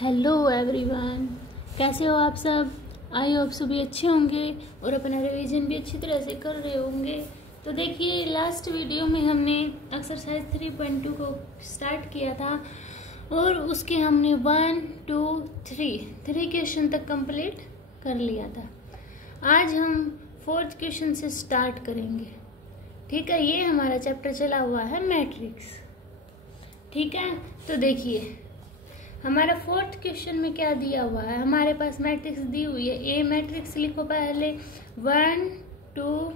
Hello everyone, कैसे हो आप सब। आई होप सभी अच्छे होंगे और अपना रिवीजन भी अच्छी तरह से कर रहे होंगे। तो देखिए, लास्ट वीडियो में हमने एक्सरसाइज 3.2 को स्टार्ट किया था और उसके हमने 1, 2, 3 क्वेश्चन तक कंप्लीट कर लिया था। आज हम 4th क्वेश्चन से स्टार्ट करेंगे। ठीक है, ये हमारा चैप्टर चला हुआ है मैट्रिक्स। ठीक है, तो देखिए हमारा 4th क्वेश्चन में क्या दिया हुआ है। हमारे पास मैट्रिक्स दी हुई है। ए मैट्रिक्स लिखो पहले 1, 2,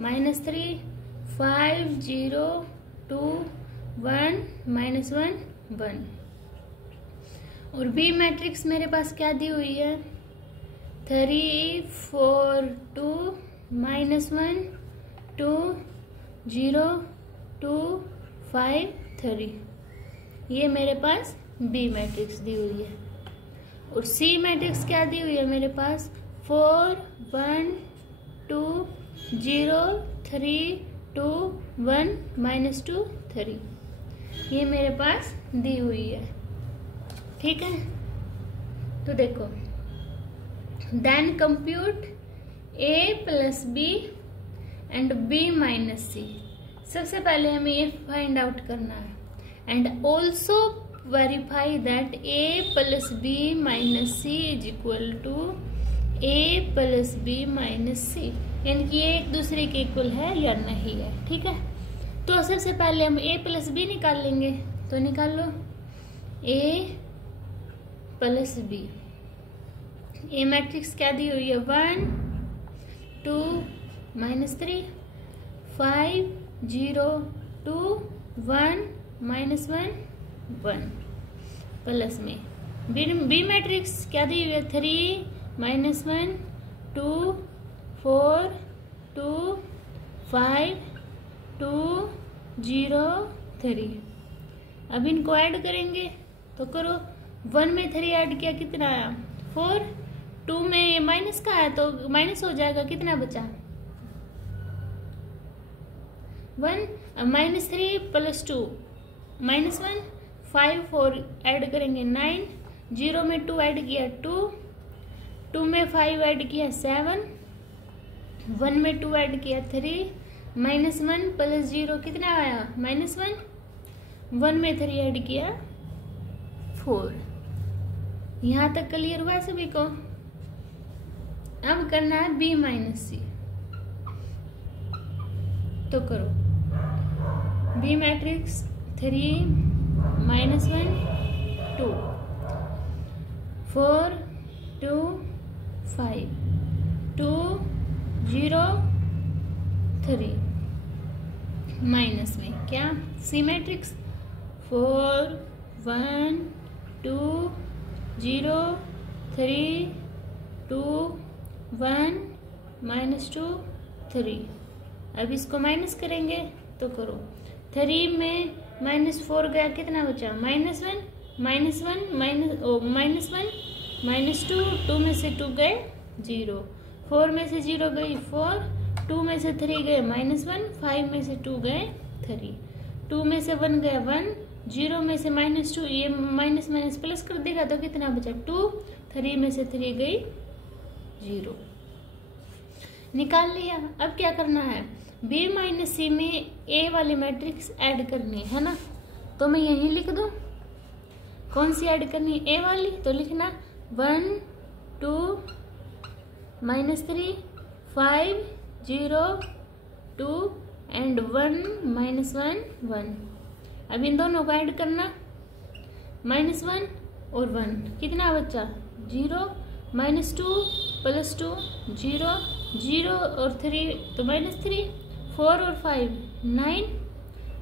-3, 5, 0, 2, 1, -1, 1। और बी मैट्रिक्स मेरे पास क्या दी हुई है 3, 4, 2, -1, 2, 0, 2, 5, 3। ये मेरे पास बी मैट्रिक्स दी हुई है। और सी मैट्रिक्स क्या दी हुई है मेरे पास 4, 1, 2, 0, 3, 2, 1, -2, 3। ये मेरे पास दी हुई है। ठीक है, तो देखो, then compute a + b and b - c। सबसे पहले हमें ये फाइंड आउट करना है and also verify that a + b - c = a + b - c, यानी कि ये एक दूसरे के इक्वल है या नहीं है। ठीक है, तो सबसे पहले हम a + b निकाल लेंगे। तो निकाल लो a + b। ए मैट्रिक्स क्या दी हुई है 1, 2, -3, 5, 0, 2, 1, -1, 1 प्लस में बी मैट्रिक्स क्या दी हुई है 3, -1, 2, 4, 2, 5, 2, 0, 3। अब इनको ऐड करेंगे तो करो। 1 में 3 ऐड किया कितना आया 4। 2 में ये माइनस का है तो माइनस हो जाएगा, कितना बचा 1। -3 + 2 -1, 5, 4 ऐड करेंगे 9, 0 में 2 ऐड किया 2, 2 में 5 ऐड किया 7, 1 में 2 ऐड किया 3, -1 + 0 कितना आया -1, 1 में 3 ऐड किया 4। यहाँ तक क्लियर हुआ सभी को। अब करना है b - c। तो करो बी मैट्रिक्स 3, -1, 2, 4, 2, 5, 2, 0, 3। माइनस में क्या सी मैट्रिक्स 4, 1, 2, 0, 3, 2, 1, -2, 3। अब इसको माइनस करेंगे तो करो। 3 में -4 गया, कितना बचा -1, -2, 2 में से 2 गए 0, 4 में से 0 गई 4, 2 में से 3 गए -1, 5 में से 2 गए 3, 2 में से 1 गया 1, 0 में से -2, ये माइनस माइनस प्लस कर देगा तो कितना बचा 2, 3 में से 3 गई 0। निकाल लिया। अब क्या करना है b - c में a वाली मैट्रिक्स ऐड करनी है ना। तो मैं यहीं लिख दूं कौन सी ऐड करनी है a वाली। तो लिखना 1, 2, -3, 5, 0, 2 एंड 1, -1, 1। अब इन दोनों को ऐड करना -1 और 1, कितना बचा 0, -2 + 2 0, 0 और 3 तो -3, 4 और 5 9,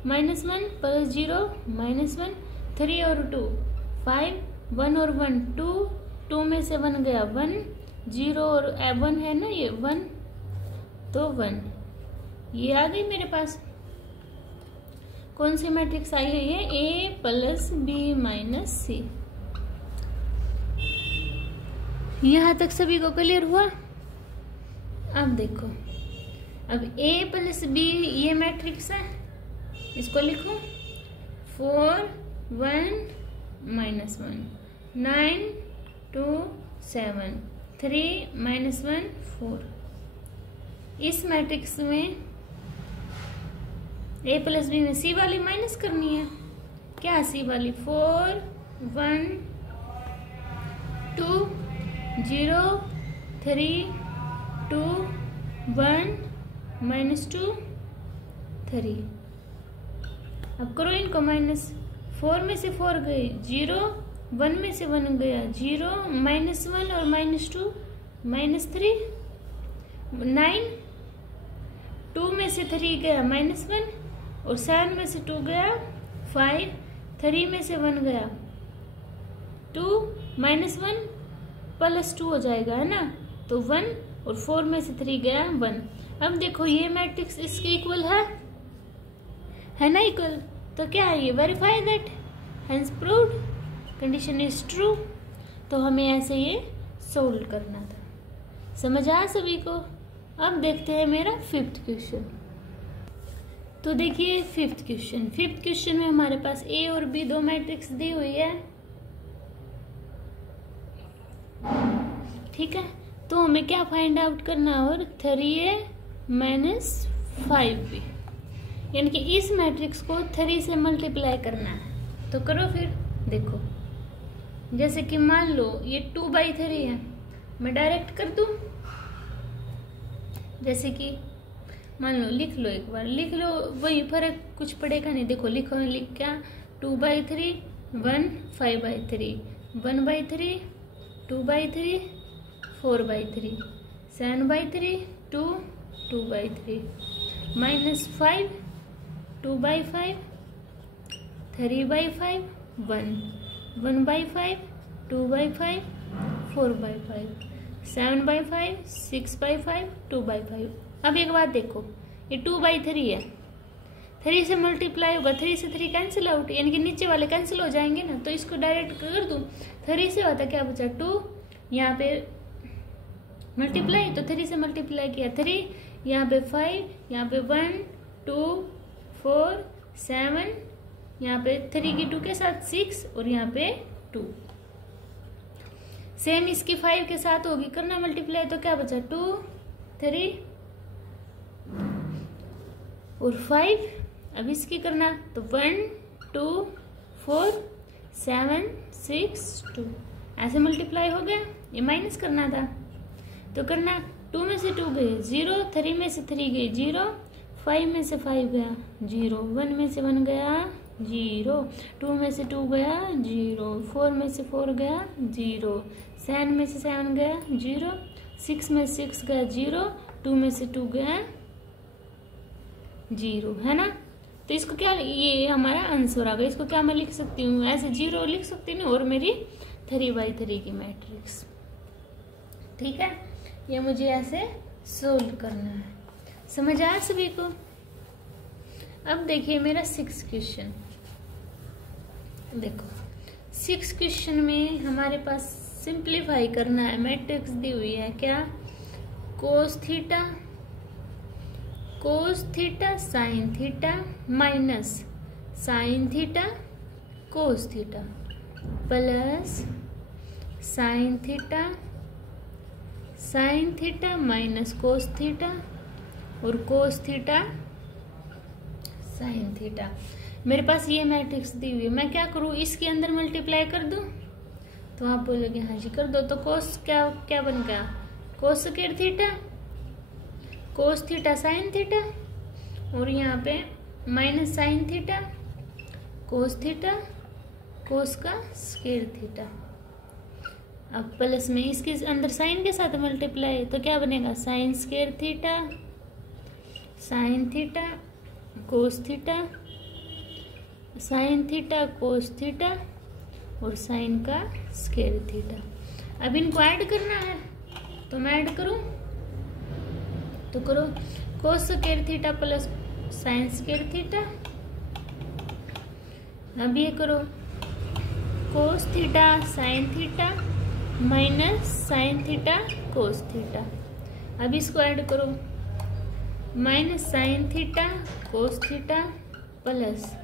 -1 + 0 -1, 3 और 2 5, 1 और 1 2, 2 में से 1 गया 1, 0 और 1 है ना ये 1 तो 1। ये आ गई मेरे पास। कौन सी मैट्रिक्स आई है ये a + b - c। यहाँ तक सभी को क्लियर हुआ। अब देखो, अब a + b ये मैट्रिक्स है, इसको लिखो 4, 1, -1, 9 2 7 3 -1 4। इस मैट्रिक्स में a प्लस बी में सी वाली माइनस करनी है। क्या सी वाली? 4 1 2 0 3 2 1 -2 3। अब करो इनको माइनस। 4 में से 4 गए 0, 1 में से 1 गया 0, -1 और -2 -3, 9, 2 में से 3 गया -1 और 7 में से 2 गया 5, 3 में से 1 गया 2, -1 +2 हो जाएगा, है ना। तो 1 और 4 में से 3 गया 1। अब देखो ये मैट्रिक्स इसके इक्वल है ना, इक्वल। तो क्या है ये? Verify that, hence proved, condition is true. तो हमें ऐसे ये सोल्व करना था। समझ आया सभी को? अब देखते हैं मेरा 5th क्वेश्चन। तो देखिए 5th क्वेश्चन में हमारे पास ए और बी दो मैट्रिक्स दी हुई है, ठीक है। तो हमें क्या फाइंड आउट करना है? और 3a - 5b, यानी कि इस मैट्रिक्स को 3 से मल्टीप्लाई करना है। तो करो फिर। देखो जैसे कि मान लो ये 2/3 है, मैं डायरेक्ट कर दूं। जैसे कि मान लो, लिख लो, एक बार लिख लो, वही फर्क कुछ पड़ेगा नहीं। देखो लिखो, लिख क्या? 2/3 1 5/3 1/3 2/3 4/3 7/3 2 2/3 -5 2/5 3/5 1 1/5 2/5 4/5 7/5 6/5 2/5। अब एक बात देखो, ये 2/3 है, 3 से मल्टीप्लाई होगा, 3 से 3 कैंसिल आउट, यानी कि नीचे वाले कैंसिल हो जाएंगे ना। तो इसको डायरेक्ट कर दूं, 3 से होता क्या बचा 2, यहाँ पे मल्टीप्लाई, तो 3 से मल्टीप्लाई किया 3, यहाँ पे 5, यहाँ पे 1 2 4 7, यहाँ पे 3 की 2 के साथ 6 और यहाँ पे 2। सेम इसकी 5 के साथ होगी, करना मल्टीप्लाई, तो क्या बचा 2 3 और 5। अब इसकी करना, तो 1 2 4 7 6 2, ऐसे मल्टीप्लाई हो गया। ये माइनस करना था, तो करना 2 में से 2 गए 0, 3 में से 3 गए 0, 5 में से 5 गया 0, 1 में से 1 गया 0, 2 में से 2 गया 0, 4 में से 4 गया 0, 7 में से 7 गया 0, 6 में से 6 गया 0, 2 में से 2 गया 0, है ना। तो इसको क्या, ये हमारा आंसर आ गया। इसको क्या मैं लिख सकती हूँ? ऐसे 0 लिख सकती हूँ, और मेरी 3/3 की मैट्रिक्स, ठीक है। ये मुझे ऐसे सोल्व करना है। समझ आया सभी को? अब देखिए मेरा 6th क्वेश्चन। देखो 6th क्वेश्चन में हमारे पास सिंप्लीफाई करना है। मैट्रिक्स दी हुई है क्या? Cos theta sine theta minus sine theta cos theta plus sine theta minus cos theta और कोस थीटा साइन थीटा। मेरे पास ये मैट्रिक्स दी हुई है, मैं क्या करूँ? इसके अंदर मल्टीप्लाई कर दूं? तो आप बोलोगे हाँ जी कर दो। तो कोस क्या बन गया? Cos square theta, cos theta sine theta, और यहाँ पे minus sine theta cos theta cos का स्क्वायर थीटा। अब प्लस में इसके अंदर साइन के साथ मल्टीप्लाई, तो क्या बनेगा? Sine square theta sine theta cos theta sine theta cos theta और साइन का स्क्वायर थीटा। अब इनको ऐड करना है, तो मैं ऐड करूं? तो करो, cos square theta plus sine square theta. अब ये करो, cos theta sine theta minus sine theta cos theta. अब इसको ऐड करो, minus sine theta cos theta plus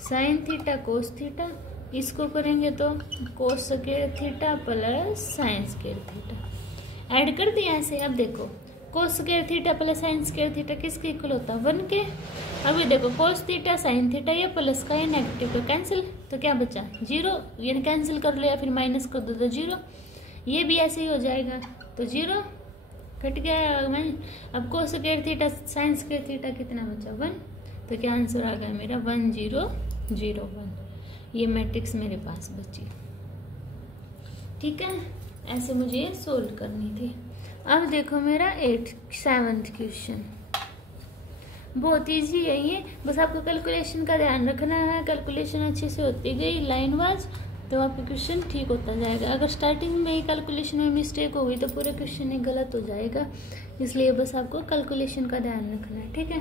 sine theta cos theta इसको करेंगे तो cos square theta plus sine square theta add कर दिया ऐसे। अब देखो cos square theta plus sine square theta किसके इक्वल होता है 1 के। अभी देखो कोस थीटा साइन थीटा ये प्लस का ये नेगेटिव का कैंसिल, तो क्या बचा 0, ये कैंसिल कर लो या फिर माइनस कर दो तो 0। ये भी ऐसे ही हो जाएगा तो 0 कट गया। मैं अब cos square theta sine square theta कितना बचा 1, तो क्या आंसर आ गया मेरा 1 0 0 1। ये मैट्रिक्स मेरे पास बची। ठीक है, ऐसे मुझे ये सोल्व करनी थी। अब देखो मेरा 7th क्वेश्चन बहुत इजी है ये, बस आपको कैलकुलेशन का ध्यान रखना है। कैलकुलेशन अच्छे से होती गई लाइन वाइज तो आपका क्वेश्चन ठीक होता जाएगा। अगर स्टार्टिंग में ही कैलकुलेशन में मिस्टेक होगी तो पूरा क्वेश्चन ही गलत हो जाएगा, इसलिए बस आपको कैलकुलेशन का ध्यान रखना है। ठीक है,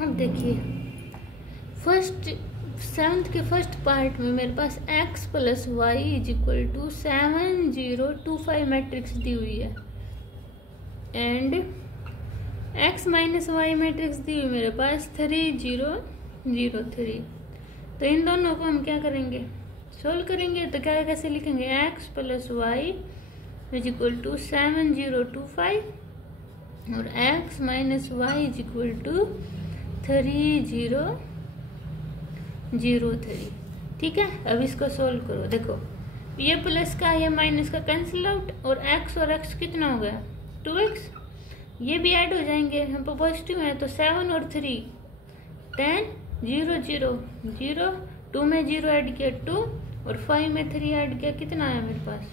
अब देखिए 7th के फर्स्ट पार्ट में मेरे पास x plus y is equal to 7 0 2 5 matrix दी हुई है and x minus y matrix दी हुई मेरे पास 3 0 0 3। तो इन दोनों को हम क्या करेंगे सोल्व करेंगे। तो क्या कैसे लिखेंगे x plus y is equal to 7 0 2 5 और x minus y is equal to 3 0 0 3। ठीक है, अब इसको सोल्व करो। देखो ये प्लस का ये माइनस का कैंसिल आउट और x और x कितना हो गया 2x, ये भी ऐड हो जाएंगे, हम पे पॉजिटिव है तो 7 और 3 10 0 0 0 2 में 0 ऐड किया 2 और 5 में 3 ऐड किया कितना आया मेरे पास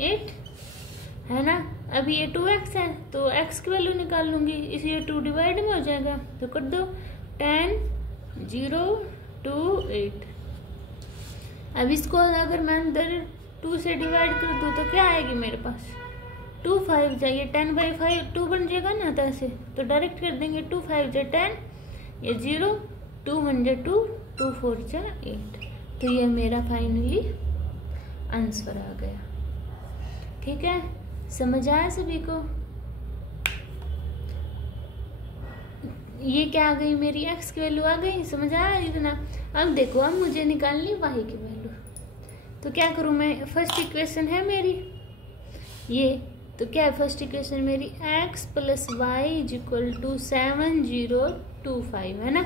8 है ना। अब ये 2x है तो x की वैल्यू निकाल लूंगी, इसलिए 2 डिवाइड में हो जाएगा तो कर दो 10 0 2 8। अब इसको अगर मैं अंदर 2 से डिवाइड कर दूँ तो क्या आएगी मेरे पास 2 5 जाइए 10 बाई 5 2 बन जाएगा ना, तो ऐसे तो डायरेक्ट कर देंगे 2 5 जा 10 ये 0 2 1 जा 2 2 4 जा 8। तो ये मेरा फाइनली आंसर आ गया। ठीक है, समझ आया सभी को। ये क्या आ गई मेरी x की वैल्यू आ गई, समझ आया इतना। अब देखो अब मुझे निकालनी y की वैल्यू, तो क्या करूं मैं, फर्स्ट इक्वेशन है मेरी ये, तो क्या है फर्स्ट इक्वेशन मेरी x plus y is equal to 7 0 2 5 है ना।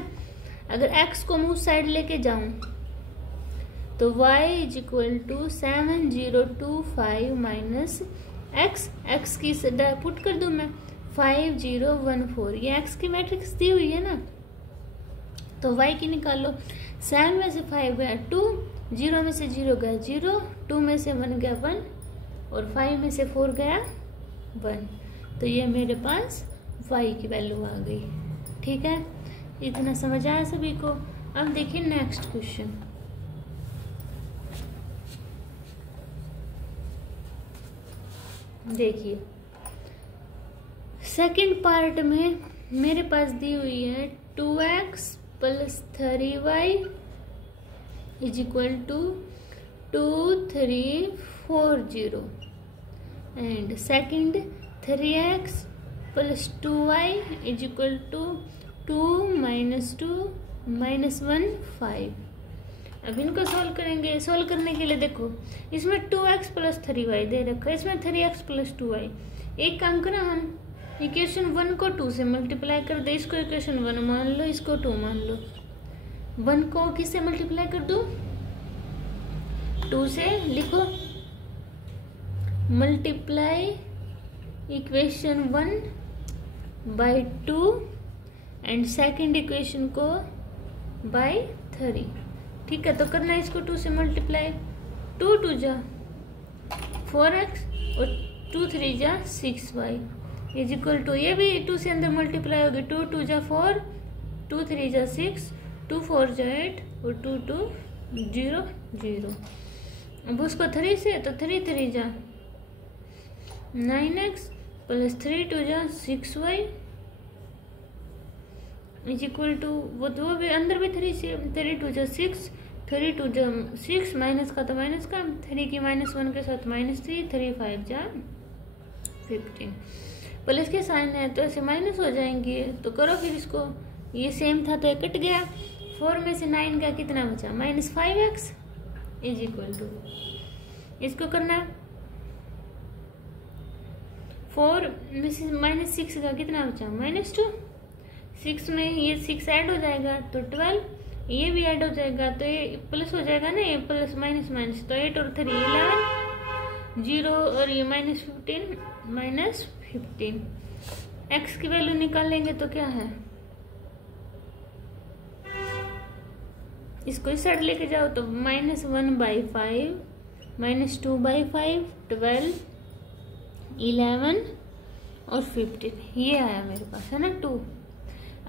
अगर x को मुंह साइड लेके जाऊं तो y is equal to 7 0 2 5 minus x की पुट कर दूं मैं 5 0 1 4, ये x की मैट्रिक्स दी हुई है ना, तो y की निकालो। 7 में से 5 गया 2, 0 में से 0 गया 0, 2 में से 1 गया 1 और 5 में से 4 गया 1। तो ये मेरे पास y की वैल्यू आ गई। ठीक है, इतना समझ आया सभी को। अब देखिए नेक्स्ट क्वेश्चन। देखिए सेकंड पार्ट में मेरे पास दी हुई है 2x plus 3y is equal to 2 3 4 0 and second 3x plus 2y is equal to 2 minus 2 minus 1 5। अब इनको सोल्व करेंगे। सोल्व करने के लिए देखो इसमें 2x प्लस 3y दे रखा है, इसमें 3x प्लस 2y। एक काम करें हम इक्वेशन 1 को 2 से मल्टीप्लाई कर दे, इसको इक्वेशन 1 मान लो, इसको 2 मान लो। 1 को किससे मल्टीप्लाई कर दूं 2 से, लिखो multiply equation 1 by 2 and second equation को बाय 3। ठीक है, तो करना है इसको 2 से मल्टीप्लाई, 2 2 जा 4x और 2 3 जा 6y इज इक्वल टू, ये भी 2 से अंदर मल्टीप्लाई होगी, 2 2 जा 4 2 3 जा 6 2 4 जा 8 और 2 2 0 0। अब उसको 3 से तो 3 3 जा 9x प्लस 3 2 जा 6y इज इक्वल टू, वो भी अंदर भी 3 से 3 2 जा 6 3 2 जा 6 माइनस का तो माइनस का 3 की -1 के साथ -3 3 5 जा 15। प्लस के साइन है तो ऐसे माइनस हो जाएंगे, तो करो फिर इसको ये सेम था तो ये कट गया। 4 में से 9 का कितना बचा, -5x इज इक्वल टू, इसको करना 4 में से -6 का कितना बचा, -2। 6 में ये 6 ऐड हो जाएगा तो 12, ये भी ऐड हो जाएगा तो ये प्लस हो जाएगा ना, ये प्लस माइनस माइनस, तो 8 और 3 11, 0 और ये -15 -15। x की वैल्यू निकालेंगे तो क्या है, इसको इस साइड लेके जाओ तो -1/5 -2/5 12 11 और 15, ये आया मेरे पास है ना 2।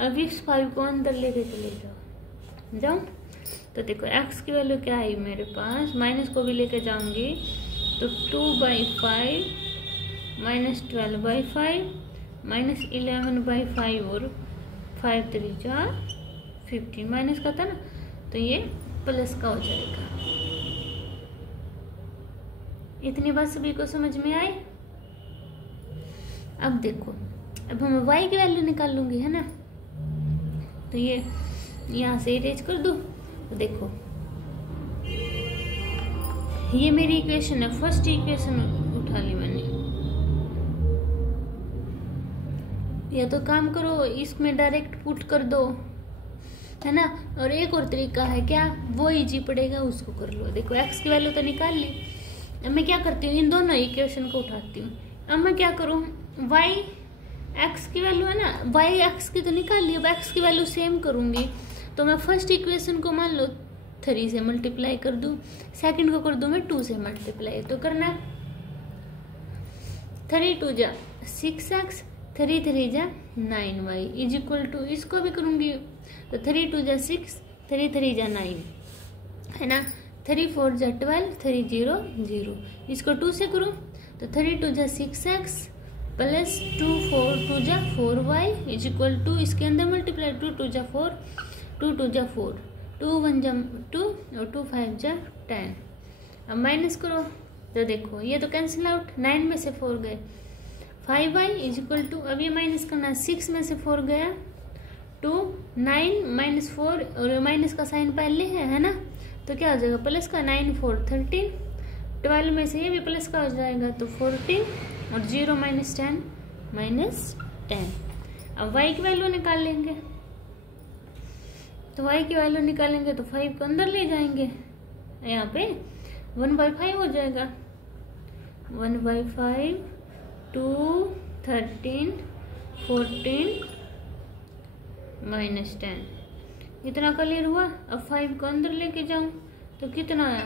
अब इस 5 को अंदर लेके चले जाओ तो देखो x की वैल्यू क्या आई मेरे पास, माइनस को भी लेके जाऊंगी तो 2/5 -12/5 -11/5 और 5 3 जा 15, माइनस का था ना तो ये प्लस का हो जाएगा। इतनी बात सभी को समझ में आई। अब देखो, अब हम y की वैल्यू निकाल लूंगी है ना, तो ये यहाँ से इरेज कर दो तो देखो ये मेरी इक्वेशन है, फर्स्ट इक्वेशन उठा ली मैंने। या तो काम करो इसमें डायरेक्ट पुट कर दो है ना, और एक और तरीका है क्या, वो इजी पड़ेगा उसको कर लो। देखो x की वैल्यू तो निकाल ली, अब मैं क्या करती हूँ इन दोनों इक्वेशन को उठाती हूँ। अब मैं क्या करूँ, y x की वैल्यू है ना, y x की तो निकाल ली, अब x की वैल्यू सेम करूंगी तो मैं फर्स्ट इक्वेशन को मान लो 3 से मल्टीप्लाई कर दूं, सेकंड को कर दूं मैं 2 से मल्टीप्लाई, तो करना 3 2 जा 6x 3 3 जा 9y इज इक्वल टू, इसको भी करूंगी तो 3 2 जा 6 3 3 जा 9 है ना, 3 4 जा 12 3 0 0, इसको 2 से करूं तो 3 2 जा 6x प्लस 2 4 2 जा 4y इज इक्वल टू, इसके अंदर मल्टीप्लाई 2 2 जा 4 2 2 जा 4 2 1 जा 2 और 2 5 जा 10। अब माइनस करो तो देखो ये तो कैंसिल आउट, 9 में से 4 गए 5y इज इक्वल टू, अब ये माइनस करना 6 में से 4 गया 2 9 -4 और माइनस का साइन पहले है ना, तो क्या हो जाएगा प्लस का, 9 4 13, 12 में से ये भी प्लस का हो जाएगा तो 14 और 0 -10 -10। अब y की वैल्यू निकाल लेंगे तो y की वैल्यू निकालेंगे तो 5 को अंदर ले जाएंगे, यहाँ पे 1/5 हो जाएगा, 1/5 2 13 14 -10, इतना क्लियर हुआ। अब 5 को अंदर लेके जाऊं तो कितना है,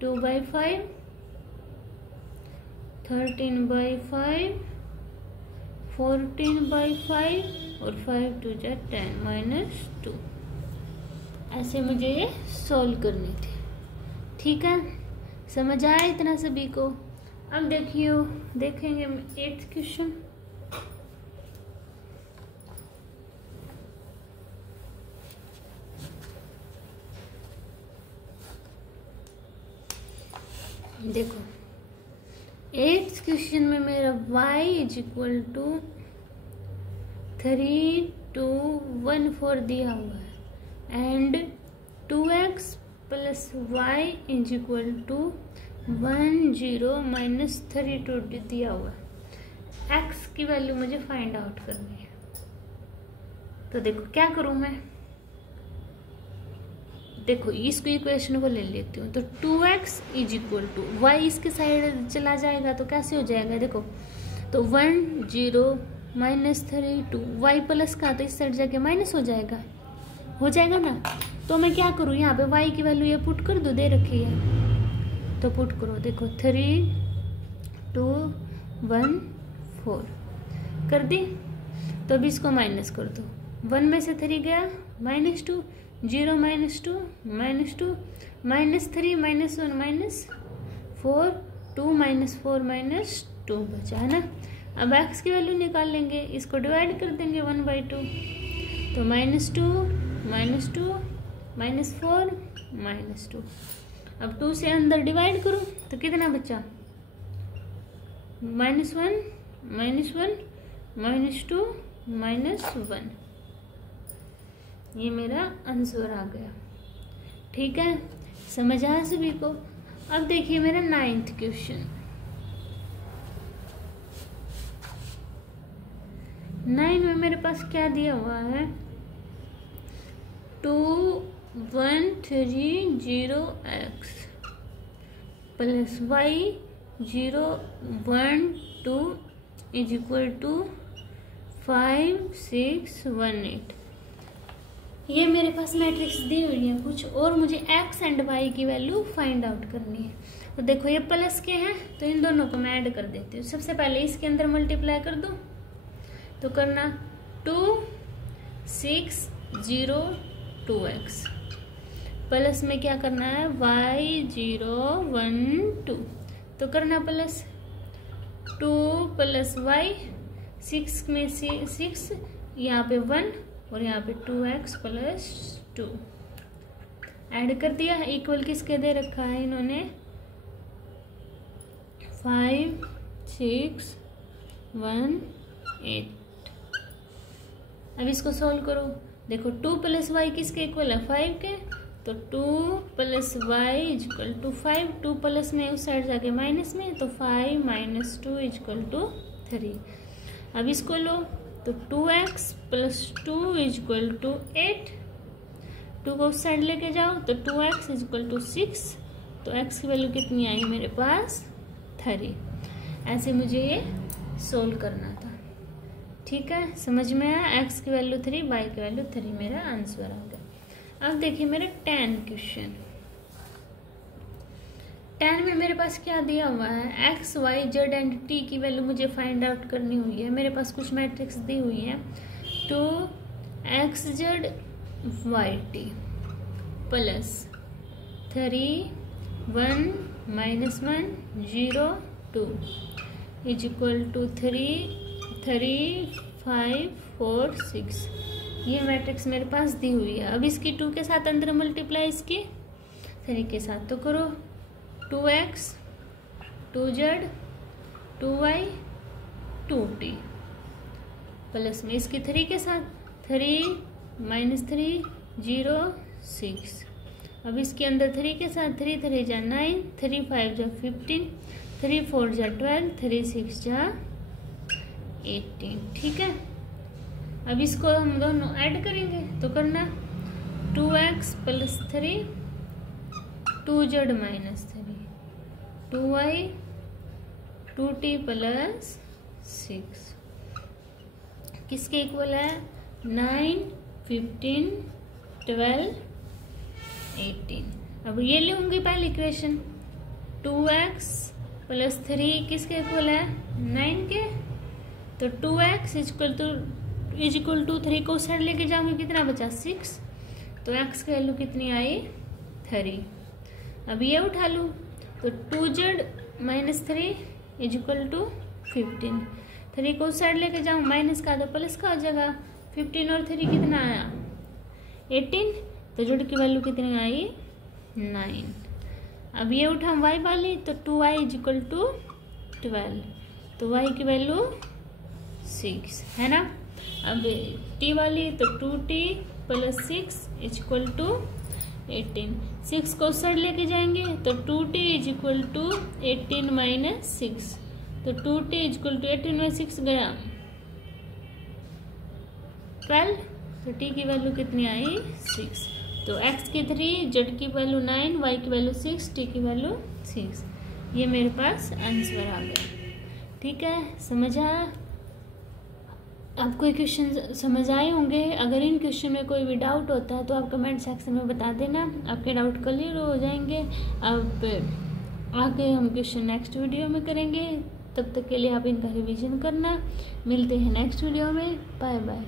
2/5 13/5 14/5 और 5 2 जा 10 -2। ऐसे मुझे ये सॉल्व करनी थी, ठीक है, समझ आया इतना सभी को। अब देखियो देखेंगे 8th क्वेश्चन। देखो 8th क्वेश्चन में मेरा y इज इक्वल टू 3 2 1 4 दिया हुआ है and 2x plus y is equal to 1 0 -32 दिया हुआ है। x की वैल्यू मुझे फाइंड आउट करनी है, तो देखो क्या करूं मैं, देखो इसको इक्वेशन को ले लेती हूँ तो 2x is equal to y इसके साइड चला जाएगा तो कैसे हो जाएगा, देखो तो 1 0 -32 y प्लस का तो इस साइड जाके माइनस हो जाएगा ना। तो मैं क्या करूँ, यहाँ पे y की वैल्यू ये पुट कर दो, दे रखी है तो पुट करो, देखो 3 2 1 4 कर दी, तो अब इसको माइनस कर दो, 1 में से 3 गया -2 0 -2 -2 -3 -1 -4 2 -4 -2 बचा है ना। अब x की वैल्यू निकाल लेंगे, इसको डिवाइड कर देंगे 1/2 तो -2 -2 -4 -2। अब 2 से अंदर डिवाइड करो तो कितना बचा, -1 -1 -2 -1। ये मेरा आंसर आ गया। ठीक है, समझ आया सभी को। अब देखिए मेरा 9th क्वेश्चन। 9 में मेरे पास क्या दिया हुआ है, 2130x plus y 012 is equal to 5618। ये मेरे पास मैट्रिक्स दी हुई है कुछ, और मुझे x एंड y की वैल्यू फाइंड आउट करनी है। तो देखो ये प्लस के हैं तो इन दोनों को मैं ऐड कर देती हूँ। सबसे पहले इसके अंदर मल्टीप्लाई कर दो, तो करना 2602x प्लस में क्या करना है y 012, तो करना प्लस 2 प्लस y 6 में 6 यहाँ पे 1 और यहाँ पे 2x प्लस 2 ऐड कर दिया। इक्वल किसके दे रखा है इन्होंने 5618। अब इसको सॉल्व करो। देखो 2 प्लस वाई किसके इक्वल है 5 के, तो 2 प्लस वाई इजक्वल टू 5। 2 प्लस में उस साइड जाके माइनस में, तो 5 माइनस 2 इजक्वल टू 3। अब इसको लो तो 2x प्लस 2 इजक्वल टू 8। 2 को उस साइड लेके जाओ तो 2x इजक्वल टू 6। तो x की वैल्यू कितनी आई मेरे पास 3। ऐसे मुझे ये सोल्व करना था। ठीक है, समझ में आया। x की वैल्यू 3, y की वैल्यू 3, मेरा आंसर आ गया। अब देखिए मेरा 10 क्वेश्चन। 10 में मेरे पास क्या दिया हुआ है, x, y, z and t की वैल्यू मुझे फाइंड आउट करनी हुई है। मेरे पास कुछ मैट्रिक्स दी हुई है 2xz yt plus 3 1 -1 0 2 is equal to 3 3 5 4 6। ये मैट्रिक्स मेरे पास दी हुई है। अब इसकी 2 के साथ अंदर मल्टीप्लाई इसकी 3 के साथ, तो करो 2x 2z 2y 2t plus में इसकी 3 के साथ 3 -3 0 6। अब इसके अंदर 3 के साथ 3 3 जा 9 3 5 जा 15 3 4 जा 12 3 6 जा 18। ठीक है, अब इसको हम दोनों ऐड करेंगे, तो करना 2x plus 3 2z minus 3 2y 2t plus 6 किसके इक्वल है 9 15 12 18। अब ये लूंगी पहली इक्वेशन 2x प्लस 3 किसके इक्वल है 9 के, तो 2x इज इक्वल टू 3 को साइड लेके जाऊंगी, कितना बचा 6। तो x की वैल्यू कितनी आई 3। अब ये उठा लूँ तो 2z minus 3 is equal to 15। 3 को साइड लेके जाऊँ माइनस का तो प्लस का हो जाएगा। 15 और 3 कितना आया 18, तो जोड़ की वैल्यू कितनी आई 9। अब ये उठा y वाली तो 2y इज इक्वल टू 12, तो y की वैल्यू 6 है ना। अब t वाली तो 2t plus 6 is equal to 18। 6 को साइड लेके जाएंगे तो 2t is equal to 18 minus 6, तो 2t इज इक्वल टू 18 में 6 गया 12, तो t की वैल्यू कितनी आई 6। तो x की 3, z की वैल्यू 9, y की वैल्यू 6, t की वैल्यू 6। ये मेरे पास आंसर आ गया। ठीक है, समझ आया। आपको ये क्वेश्चन समझ आए होंगे। अगर इन क्वेश्चन में कोई भी डाउट होता है तो आप कमेंट सेक्शन में बता देना, आपके डाउट क्लियर हो जाएंगे। अब आगे हम क्वेश्चन नेक्स्ट वीडियो में करेंगे, तब तक के लिए आप इनका रिवीजन करना। मिलते हैं नेक्स्ट वीडियो में, बाय बाय।